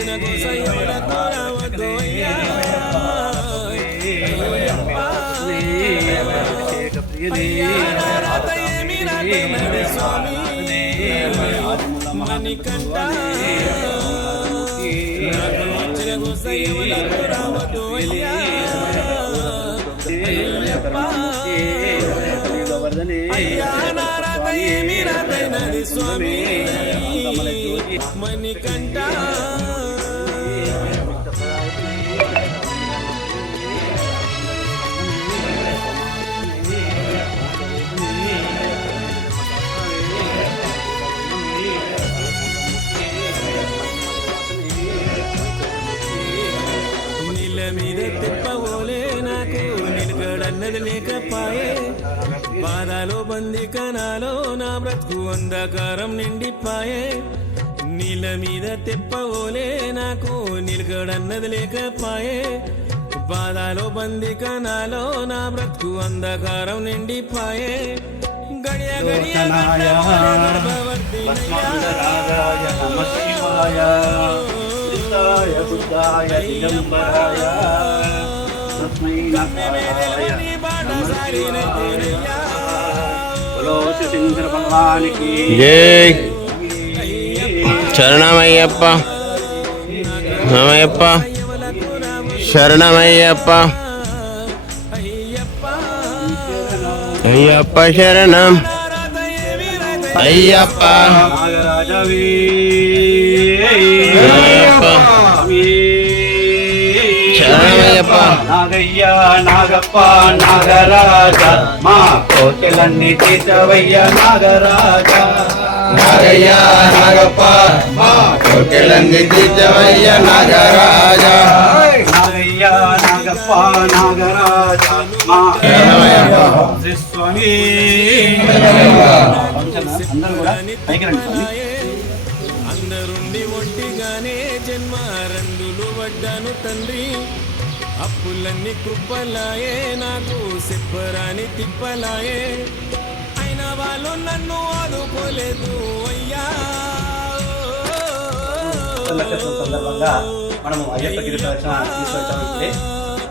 వచ్చిన గోసయ్యలకు రావద్దు అయ్యా రాత ఏమి రాతైనది స్వామి. మణికంఠ. నాకు వచ్చిన గోసయ్యలకు రావద్దు అయ్యా అయ్యా నా రాత ఏమి రాతైనది స్వామి మణికంఠ నీళ్ళ మీద తిప్పవోలే నాకు నిలకడన్నది లేకపాయే. బాధలో బంది కనాలో నా బ్రతుకు అంధకారం నిండిపాయే. నీళ్ళ మీద తిప్పవోలే నాకు నిలకడన్నది లేకపాయే బాధలో బంది కనాలో నా బ్రతుకు అంధకారం నిండిపాయే గడియ గడియ భస్మాంధరాగాయ నమ శరణమయ్యప్ప అమ్మయ్యప్ప శరణమయ్యప్ప అయ్యప్ప శరణం అయ్యప్ప నాగరాజవీ అయ్యప్ప స్వామి. శరణమయ్యప్ప నాగయ్య నాగప్ప నాగరాజ మా కోటలన్నీ తీసవయ్య నాగరాజ నాగయ్య నాగప్ప. కోటెలన్నీ తీర్చవయ్య నాగరాజ. నాగయ్య నాగప్ప నాగరాజ. మా శ్రీ స్వామి. అందరూ కూడా పైకి రండి స్వామి. అందరుండి ఒట్టిగానే జన్మ రందులు వడ్డాను తండ్రి. అప్పులన్నీ కృపలాయే నాకు చెప్పరాని తిప్పలాయే. అయిన వాళ్ళు నన్ను ఆదుకోలేదు. నక్షత్రం సందర్భంగా మనము అయ్యప్ప గిరి ప్రదక్షిణ తీసుకొచ్చాము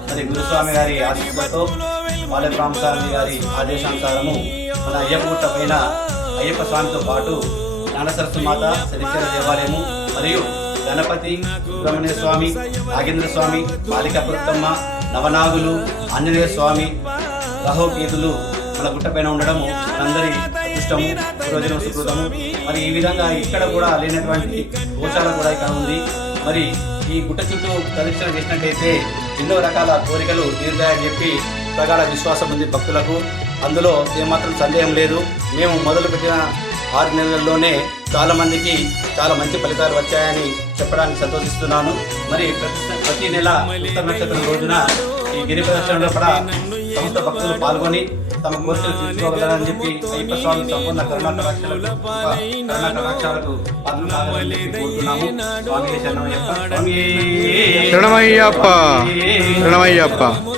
మరి గురుస్వామి గారి ఆశీస్సులతో వాళ్ళ రామస్వామి గారి ఆదేశానుసారము మన అయ్యప్ప గుట్ట పైన అయ్యప్ప స్వామితో పాటు జ్ఞాన సరస్సు మాత శనిశ్వర దేవాలయము మరియు గణపతి సుబ్రహ్మణ్య స్వామి నాగేంద్ర స్వామి బాలిక పురుత్తమ్మ నవనాగులు ఆంజనేయ స్వామి రాహోకేతులు మన గుట్ట పైన ఉండడము మనందరి అదృష్టము ఈరోజు సుకృతము. మరి ఈ విధంగా ఇక్కడ కూడా లేనటువంటి గోశాల కూడా ఇక్కడ ఉంది. మరి ఈ గుట్ట చుట్టూ ప్రదక్షిణ చేసినట్టయితే ఎన్నో రకాల కోరికలు తీరుతాయని చెప్పి ప్రగాఢ విశ్వాసం ఉంది భక్తులకు. అందులో ఏమాత్రం సందేహం లేదు. మేము మొదలు పెట్టిన ఆరు నెలల్లోనే చాలామందికి చాలా మంచి ఫలితాలు వచ్చాయని చెప్పడానికి సంతోషిస్తున్నాను. మరి ప్రతి ప్రతి నెల ఉత్తర నక్షత్రం రోజున ఈ గిరి ప్రదర్శనలో కూడా సంస్థ భక్తులు పాల్గొని తమ కోరికలు తీర్చుకోగలరని చెప్పి అయ్యప్ప స్వామి సంపూర్ణ కోరుతున్నాము. స్వామి శరణమయ్యప్ప. స్వామి శరణమయ్యప్ప. శరణమయ్యప్ప.